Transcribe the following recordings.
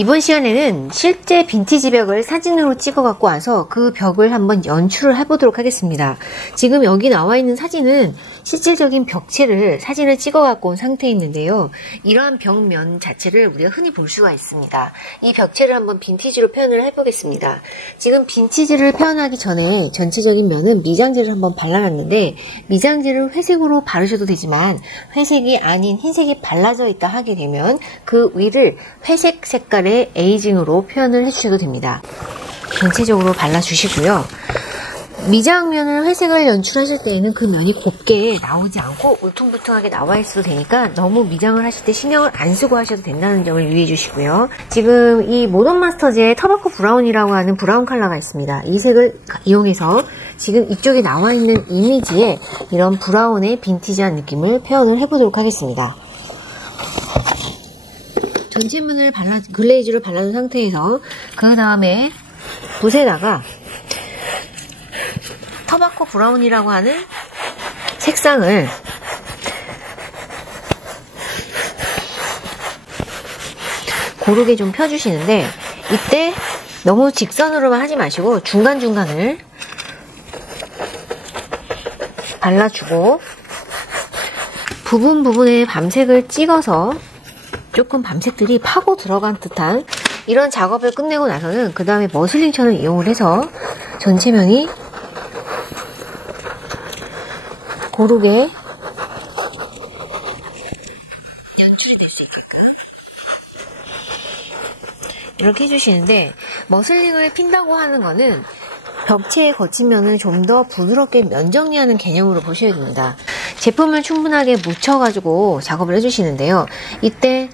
이번 시간에는 실제 빈티지 벽을 사진으로 찍어 갖고 와서 그 벽을 한번 연출을 해보도록 하겠습니다. 지금 여기 나와 있는 사진은 실질적인 벽체를 사진을 찍어 갖고 온 상태에 있는데요. 이러한 벽면 자체를 우리가 흔히 볼 수가 있습니다. 이 벽체를 한번 빈티지로 표현을 해보겠습니다. 지금 빈티지를 표현하기 전에 전체적인 면은 미장제를 한번 발라놨는데, 미장제를 회색으로 바르셔도 되지만 회색이 아닌 흰색이 발라져 있다 하게 되면 그 위를 회색 색깔의 에이징으로 표현을 해주셔도 됩니다. 전체적으로 발라주시고요. 미장면을 회색을 연출하실 때에는 그 면이 곱게 나오지 않고 울퉁불퉁하게 나와 있어도 되니까 너무 미장을 하실 때 신경을 안 쓰고 하셔도 된다는 점을 유의해 주시고요. 지금 이 모던 마스터즈의 터바코 브라운이라고 하는 브라운 컬러가 있습니다. 이 색을 이용해서 지금 이쪽에 나와 있는 이미지에 이런 브라운의 빈티지한 느낌을 표현을 해보도록 하겠습니다. 전체면을 글레이즈를 발라준 상태에서 그 다음에 붓에다가 터바코 브라운이라고 하는 색상을 고르게 좀 펴주시는데, 이때 너무 직선으로만 하지 마시고 중간중간을 발라주고 부분부분에 밤색을 찍어서 조금 밤색들이 파고 들어간 듯한 이런 작업을 끝내고 나서는 그 다음에 머슬린 천을 이용을 해서 전체면이 고르게 연출이 될 수 있게끔 이렇게 해주시는데, 머슬링을 핀다고 하는 거는 벽체에 거친 면을 좀 더 부드럽게 면 정리하는 개념으로 보셔야 됩니다. 제품을 충분하게 묻혀가지고 작업을 해주시는데요. 이때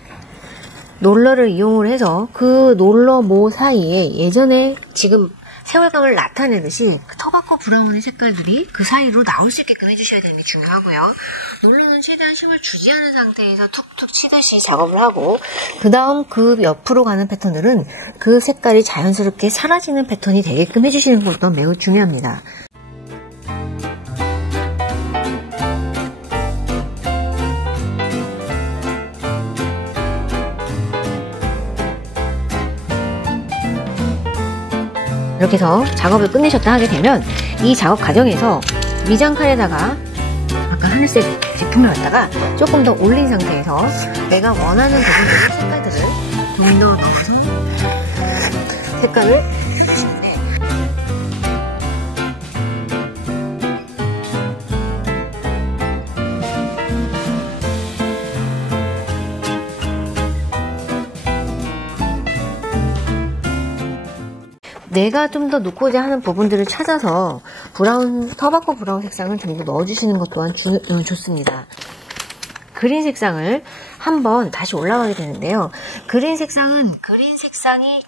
롤러를 이용을 해서 그 롤러 모 사이에 예전에 지금 세월감을 나타내듯이 그 터바코 브라운의 색깔들이 그 사이로 나올 수 있게끔 해주셔야 되는 게 중요하고요. 롤러는 최대한 힘을 주지 않은 상태에서 툭툭 치듯이 작업을 하고, 그 다음 그 옆으로 가는 패턴들은 그 색깔이 자연스럽게 사라지는 패턴이 되게끔 해주시는 것도 매우 중요합니다. 이렇게 해서 작업을 끝내셨다 하게 되면 이 작업 과정에서 미장칼에다가 아까 하늘색 제품을 갖다가 조금 더 올린 상태에서 내가 원하는 부분의 색깔들을 좀 더 넣어서 색깔을 펴주시는데, 내가 좀 더 넣고자 하는 부분들을 찾아서 터바코 브라운 색상을 좀 더 넣어주시는 것 또한 좋습니다. 그린 색상을 한번 다시 올라가게 되는데요. 그린 색상이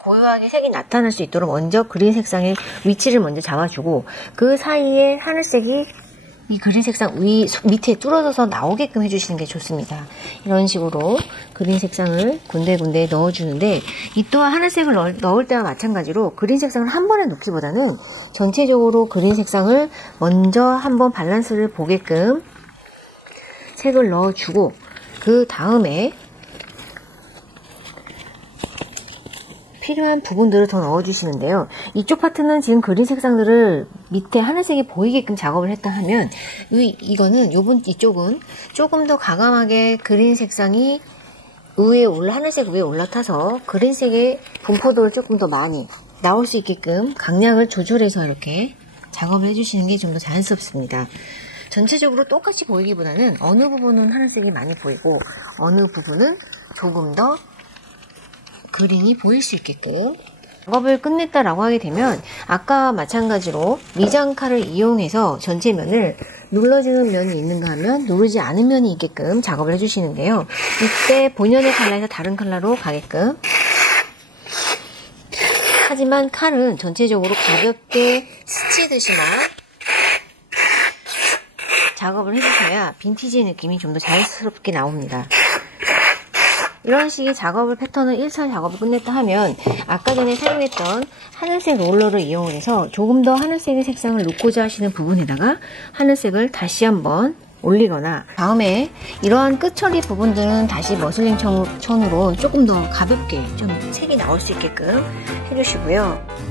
고요하게 색이 나타날 수 있도록 먼저 그린 색상의 위치를 먼저 잡아주고, 그 사이에 하늘색이 이 그린 색상 밑에 뚫어져서 나오게끔 해주시는 게 좋습니다. 이런 식으로 그린 색상을 군데군데 넣어주는데, 이 또한 하늘색을 넣을 때와 마찬가지로 그린 색상을 한 번에 넣기보다는 전체적으로 그린 색상을 먼저 한번 밸런스를 보게끔 색을 넣어주고, 그 다음에 필요한 부분들을 더 넣어주시는데요. 이쪽 파트는 지금 그린 색상들을 밑에 하늘색이 보이게끔 작업을 했다 하면, 이쪽은 조금 더 과감하게 그린 색상이 하늘색 위에 올라타서 그린색의 분포도를 조금 더 많이 나올 수 있게끔 강약을 조절해서 이렇게 작업을 해주시는 게 좀 더 자연스럽습니다. 전체적으로 똑같이 보이기보다는 어느 부분은 하늘색이 많이 보이고 어느 부분은 조금 더 그린이 보일 수 있게끔 작업을 끝냈다라고 하게 되면, 아까 마찬가지로 미장칼을 이용해서 전체 면을 눌러지는 면이 있는가 하면 누르지 않은 면이 있게끔 작업을 해주시는데요. 이때 본연의 컬러에서 다른 컬러로 가게끔, 하지만 칼은 전체적으로 가볍게 스치듯이만 작업을 해주셔야 빈티지 느낌이 좀 더 자연스럽게 나옵니다. 이런 식의 패턴을 1차 작업을 끝냈다 하면, 아까 전에 사용했던 하늘색 롤러를 이용을 해서 조금 더 하늘색의 색상을 놓고자 하시는 부분에다가 하늘색을 다시 한번 올리거나, 다음에 이러한 끝 처리 부분들은 다시 머슬링 천으로 조금 더 가볍게 좀 색이 나올 수 있게끔 해주시고요.